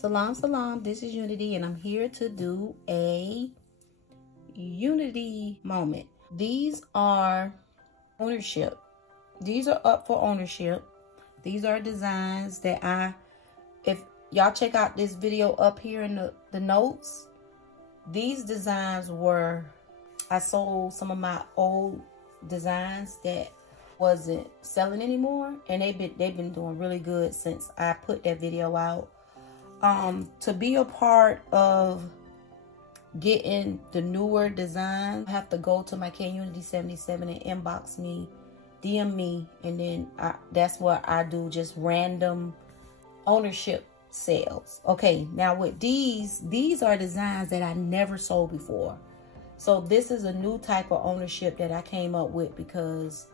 Salam, this is Unity, and I'm here to do a Unity moment. These are ownership. These are up for ownership. These are designs that if y'all check out this video up here in the notes, these designs I sold some of my old designs that wasn't selling anymore, and they've been doing really good since I put that video out. To be a part of getting the newer design, I have to go to my K.Noir and inbox me, DM me, and then that's what I do, just random ownership sales. Okay, now with these are designs that I never sold before. So this is a new type of ownership that I came up with because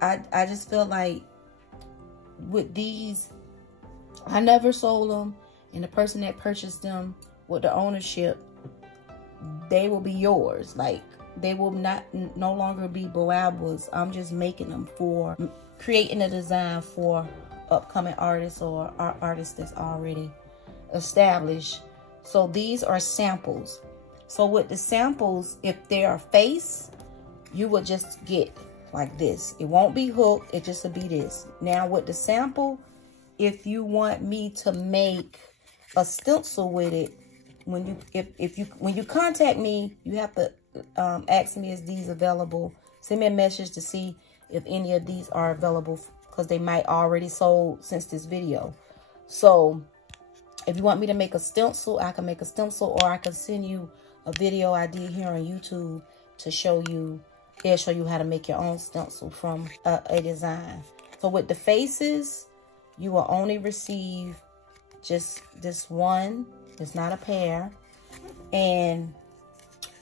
I just feel like with these, I never sold them, and the person that purchased them with the ownership, they will be yours. Like, they will no longer be Boabws. I'm just making them for creating a design for upcoming artists or artists that's already established. So these are samples. So with the samples, if they are face, you will just get like this. It won't be hooked, it just will be this. Now with the sample, if you want me to make a stencil with it, when you contact me, you have to ask me, is these available? Send me a message to see if any of these are available, because they might already sold since this video. So if you want me to make a stencil, I can make a stencil, or I can send you a video I did here on YouTube to show you. It'll show you how to make your own stencil from a design. So with the faces, you will only receive just this one. It's not a pair. And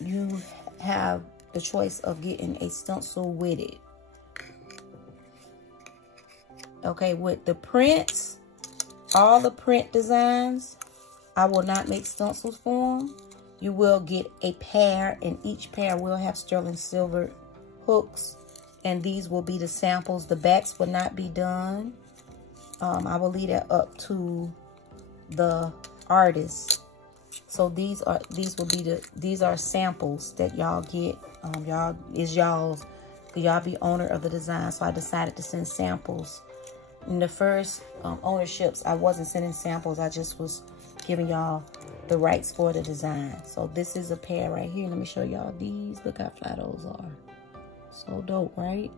you have the choice of getting a stencil with it. Okay, with the prints, all the print designs, I will not make stencils for them. You will get a pair, and each pair will have sterling silver hooks, and these will be the samples. The backs will not be done. I will leave that up to the artist. So these are samples that y'all get. Y'all's, y'all be owner of the design. So I decided to send samples. In the first ownerships, I wasn't sending samples. I just was giving y'all the rights for the design. So this is a pair right here. Let me show y'all these. Look how fly those are. So dope, right?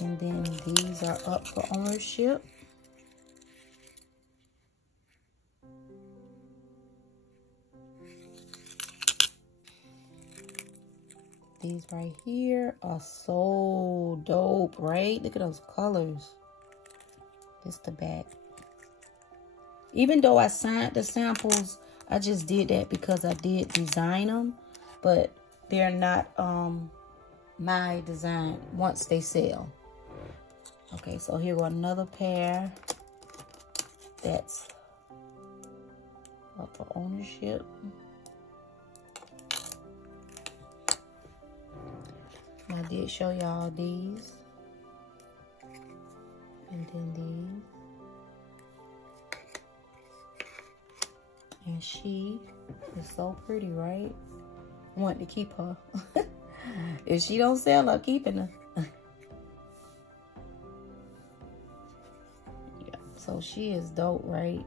And then these are up for ownership. These right here are so dope, right? Look at those colors. This the back. Even though I signed the samples, I just did that because I did design them, but they're not my design once they sell. Okay, so here go another pair that's up for ownership. I did show y'all these, and then these, and she is so pretty, right? I want to keep her. If she don't sell, I'm keeping her. Yeah, so she is dope, right?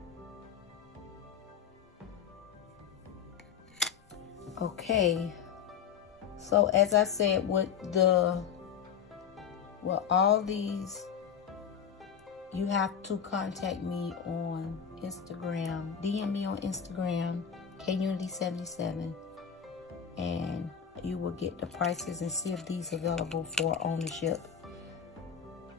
Okay. So as I said, with all these, you have to contact me on Instagram. DM me on Instagram, K.Noir77, and you will get the prices and see if these are available for ownership.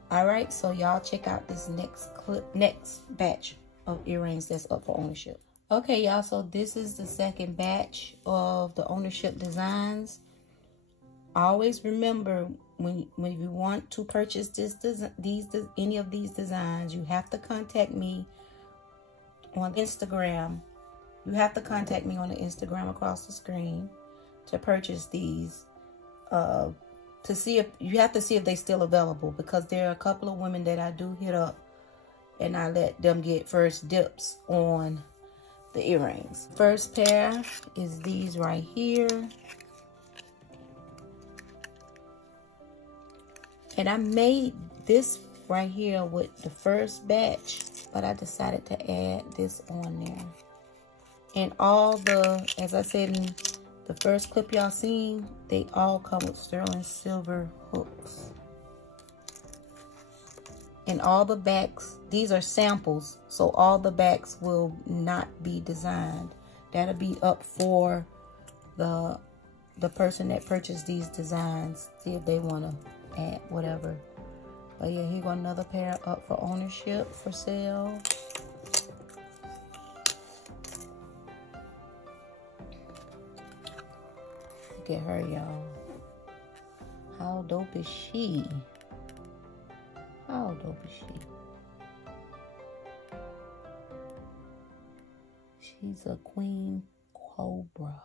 All right, so y'all check out this next batch of earrings that's up for ownership. Okay, y'all, so this is the second batch of the ownership designs. Always remember, when you want to purchase any of these designs, you have to contact me on Instagram. You have to contact me on the Instagram across the screen to purchase these. To see if they still available, because there are a couple of women that I do hit up and I let them get first dips on the earrings. First pair is these right here. And I made this right here with the first batch, but I decided to add this on there. And all the, as I said in the first clip y'all seen, they all come with sterling silver hooks. And all the backs, these are samples, so all the backs will not be designed. That'll be up for the person that purchased these designs, see if they want to add whatever. But yeah, here go another pair up for ownership, for sale. Look at her, y'all. How dope is she? How dope is she? She's a queen cobra.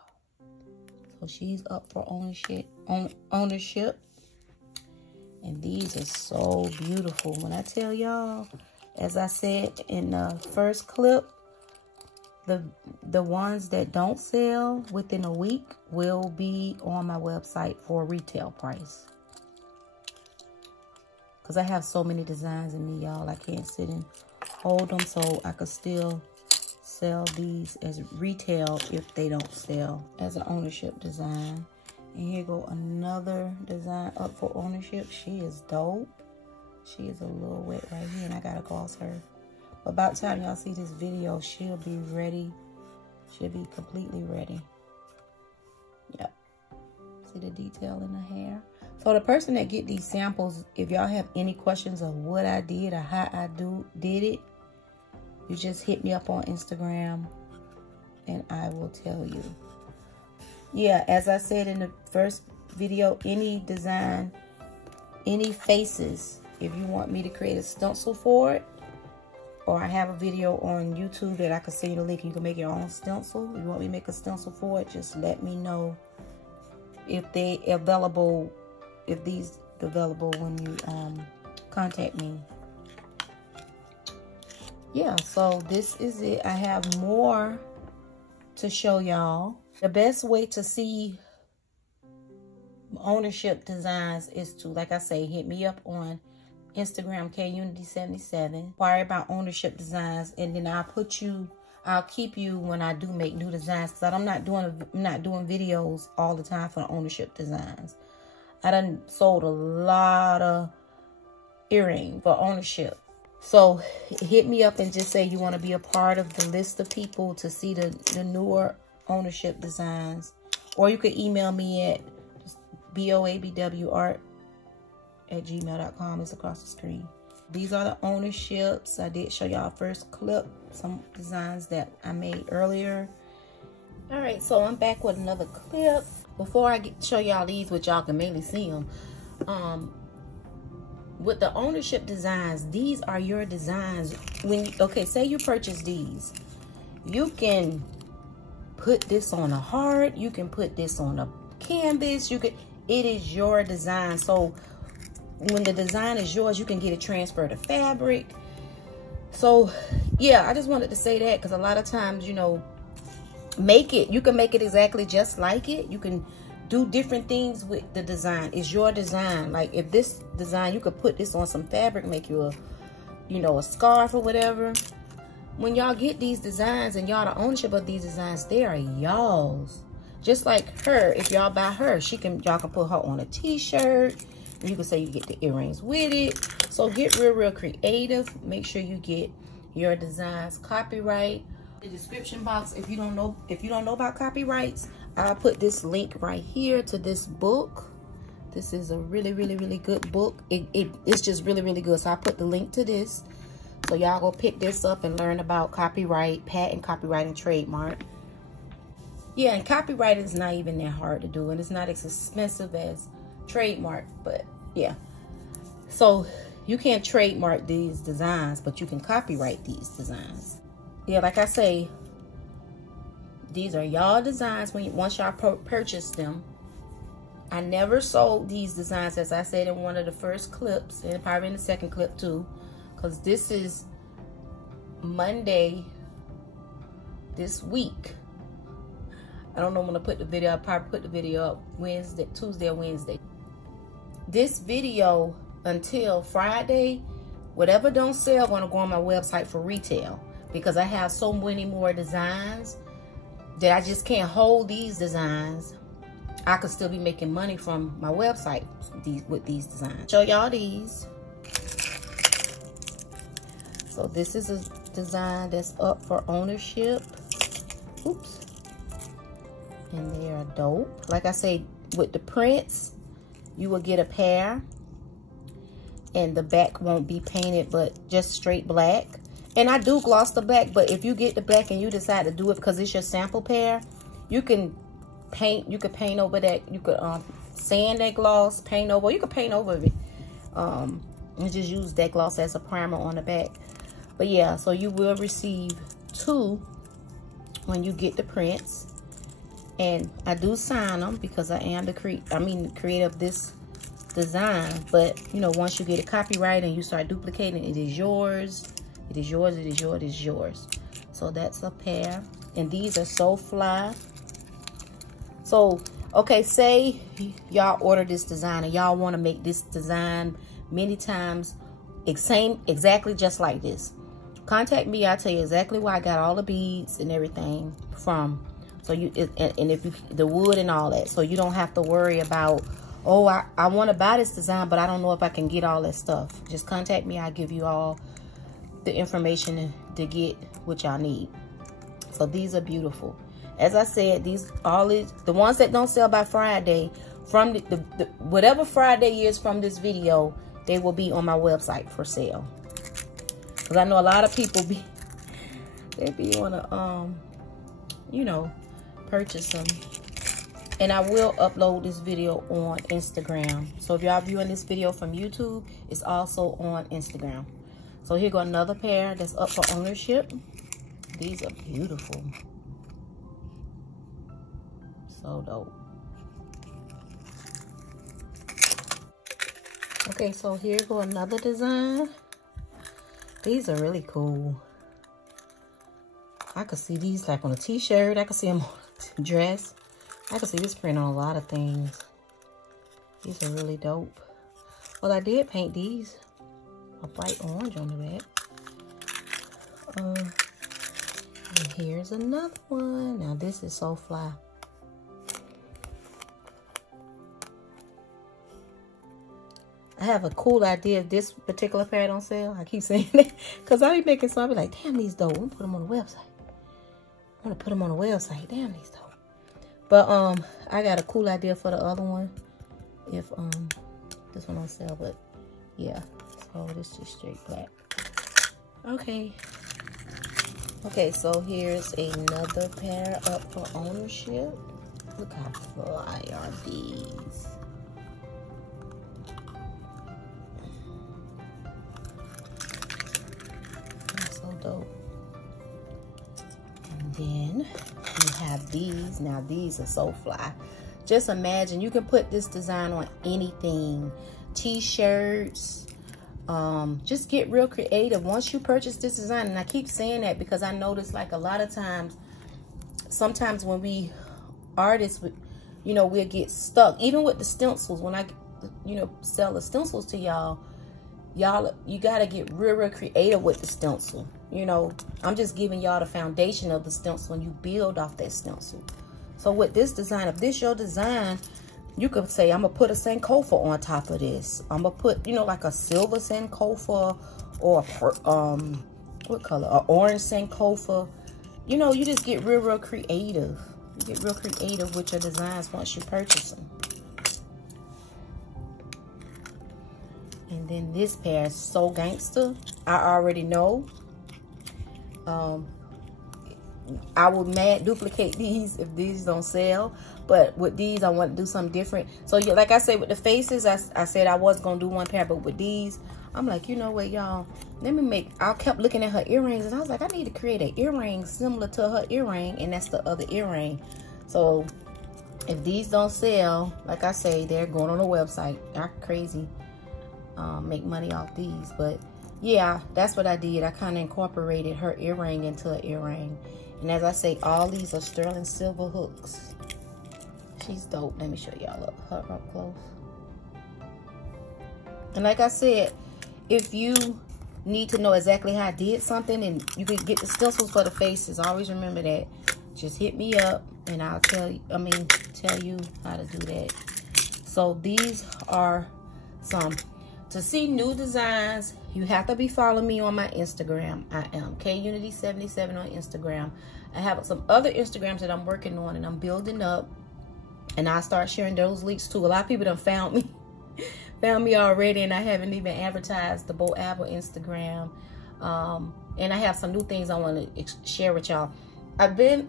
So she's up for ownership. And these are so beautiful. When I tell y'all, as I said in the first clip, the ones that don't sell within a week will be on my website for retail price. Because I have so many designs in me, y'all. I can't sit and hold them, so I could still sell these as retail if they don't sell as an ownership design. And here go another design up for ownership. She is dope. She is a little wet right here, and I gotta gloss her. But about the time y'all see this video, she'll be ready. She'll be completely ready. Yep. See the detail in the hair? So the person that get these samples, if y'all have any questions of what I did or how I did it, you just hit me up on Instagram and I will tell you. Yeah, as I said in the first video, any design, any faces, if you want me to create a stencil for it, or I have a video on YouTube that I can send you the link, you can make your own stencil. If you want me to make a stencil for it, just let me know if they available. If these available when you contact me. Yeah, so this is it. I have more to show y'all. The best way to see ownership designs is to, like I say, hit me up on Instagram, KUnity77. Inquire about ownership designs, and then I'll keep you when I do make new designs, because I'm not doing videos all the time for the ownership designs. I done sold a lot of earrings for ownership. So hit me up and just say you want to be a part of the list of people to see the newer ownership designs. Or you could email me at boabwart@gmail.com. It's across the screen. These are the ownerships. I did show y'all first clip, some designs that I made earlier. All right, so I'm back with another clip. Before I show y'all these, which y'all can mainly see them, with the ownership designs, these are your designs. Okay, say you purchase these, you can put this on a heart, you can put this on a canvas, it is your design. So when the design is yours, you can get it transferred to fabric. So yeah, I just wanted to say that, because a lot of times, you know, you can make it exactly just like it. You can do different things with the design. It's your design. Like if this design, you could put this on some fabric, make you a scarf or whatever. When y'all get these designs and y'all the ownership of these designs, they are y'all's. Just like her, if y'all buy her, y'all can put her on a t-shirt. You can say you get the earrings with it. So get real creative. Make sure you get your designs copyright. The description box, if you don't know about copyrights, I'll put this link right here to this book. This is a really good book. It's just really good. So I put the link to this, so y'all go pick this up and learn about copyright, patent, copyright, and trademark. Yeah, and copyright is not even that hard to do, and it's not as expensive as trademark. But yeah, so you can't trademark these designs, but you can copyright these designs. Yeah, like I say, these are y'all designs once y'all purchase them. I never sold these designs, as I said in one of the first clips, and probably in the second clip too, because this is Monday this week. I don't know when to put the video. I'll probably put the video up Wednesday, Tuesday or Wednesday. This video until Friday, whatever don't sell, gonna go on my website for retail, because I have so many more designs that I just can't hold these designs. I could still be making money from my website with these designs. Show y'all these. So this is a design that's up for ownership. Oops. And they are dope. Like I say, with the prints, you will get a pair. And the back won't be painted, but just straight black. And I do gloss the back, but if you get the back and you decide to do it because it's your sample pair, you can paint. You could paint over that. You could sand that gloss, paint over. You could paint over it. And just use that gloss as a primer on the back. But yeah, so you will receive 2 when you get the prints. And I do sign them because I am the creator of this design. But you know, once you get a copyright and you start duplicating, it is yours. It is yours, it is yours, it is yours. So that's a pair. And these are so fly. So, okay, say y'all order this design and y'all want to make this design many times, exactly just like this. Contact me, I'll tell you exactly where I got all the beads and everything from. So you, and if you, the wood and all that. So you don't have to worry about, oh, I want to buy this design, but I don't know if I can get all that stuff. Just contact me, I'll give you all the information to get what y'all need. So these are beautiful. As I said, the ones that don't sell by Friday, from the whatever Friday is from this video, they will be on my website for sale. Because I know a lot of people they want to you know, purchase them. And I will upload this video on Instagram. So if y'all viewing this video from YouTube, it's also on Instagram. So here go another pair that's up for ownership. These are beautiful. So dope. Okay, so here go another design. These are really cool. I could see these like on a t-shirt. I could see them on a dress. I could see this print on a lot of things. These are really dope. Well, I did paint these a bright orange on the back. And here's another one. Now this is so fly. I have a cool idea if this particular pair don't sell. I keep saying that because I be making some. I be like, damn, these dope. I'm gonna put them on the website. I'm gonna put them on the website. Damn, these dope. But I got a cool idea for the other one. If this one don't sell, but yeah. So this is straight black. Okay. Okay, so here's another pair up for ownership. Look how fly are these. So dope. And then we have these. Now these are so fly. Just imagine, you can put this design on anything. T-shirts. Just get real creative once you purchase this design. And I keep saying that because I notice like a lot of times, sometimes when we artists, you know, we'll get stuck. Even with the stencils, when I, you know, sell the stencils to y'all, you gotta get real creative with the stencil. You know, I'm just giving y'all the foundation of the stencil and you build off that stencil. So with this design, if this your design, you could say, I'm gonna put a Sankofa on top of this. I'm gonna put, you know, like a silver Sankofa or what color? An orange Sankofa. You know, you just get real creative. You get real creative with your designs once you purchase them. And then this pair is so gangster. I already know. I would duplicate these if these don't sell, but with these I want to do something different. So yeah, like I said, with the faces, I said I was gonna do one pair, but with these, I'm like, you know what, y'all, let me make. I kept looking at her earrings and I was like, I need to create an earring similar to her earring, and that's the other earring. So if these don't sell, like I say, they're going on the website. I'm crazy. Make money off these, but yeah, that's what I did. I kind of incorporated her earring into an earring. And as I say, all these are sterling silver hooks. She's dope. Let me show y'all her up close. And like I said, if you need to know exactly how I did something and you can get the stencils for the faces, always remember that. Just hit me up and I'll tell you how to do that. So these are some. To see new designs, you have to be following me on my Instagram. I am KUnity77 on Instagram. I have some other Instagrams that I'm working on and I'm building up. And I'll start sharing those links too. A lot of people done found me already, and I haven't even advertised the Boabw Instagram. And I have some new things I want to share with y'all. I haven't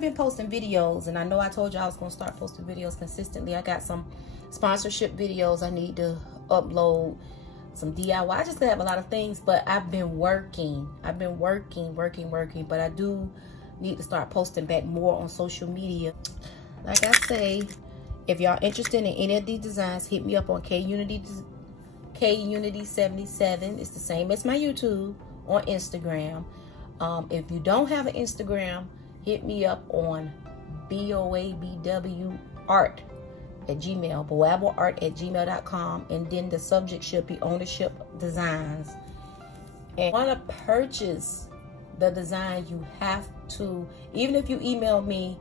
been posting videos, and I know I told you I was going to start posting videos consistently. I got some sponsorship videos I need to upload, some DIY. I just have a lot of things, but I've been working. But I do need to start posting back more on social media. Like I say, if y'all interested in any of these designs, hit me up on KUnity77. It's the same as my YouTube on Instagram. If you don't have an Instagram, hit me up on boabwart at Gmail, boabwart@gmail.com, and then the subject should be ownership designs. And want to purchase the design, you have to, even if you email me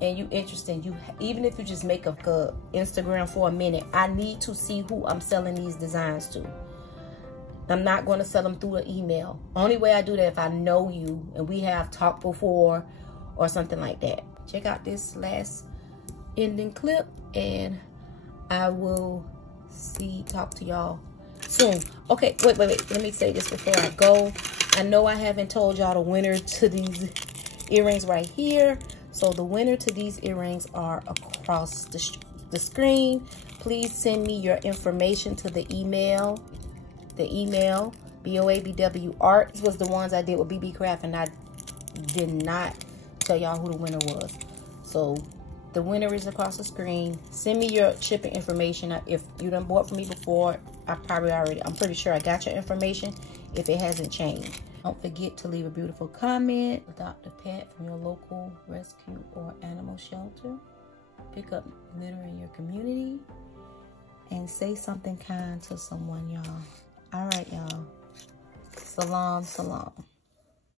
and you interested, even if you just make a Instagram for a minute, I need to see who I'm selling these designs to. I'm not going to sell them through an email. Only way I do that if I know you and we have talked before or something like that. Check out this last ending clip and I will talk to y'all soon. Okay, wait. Let me say this before I go. I know I haven't told y'all the winner to these earrings right here. So the winner to these earrings are across the screen. Please send me your information to the email. boabwart. This was the ones I did with BB Craft, and I did not tell y'all who the winner was. So the winner is across the screen. Send me your shipping information. If you done bought from me before, I'm pretty sure I got your information if it hasn't changed. Don't forget to leave a beautiful comment, adopt a pet from your local rescue or animal shelter, pick up litter in your community, and say something kind to someone, y'all. All right, y'all. Salam, salam.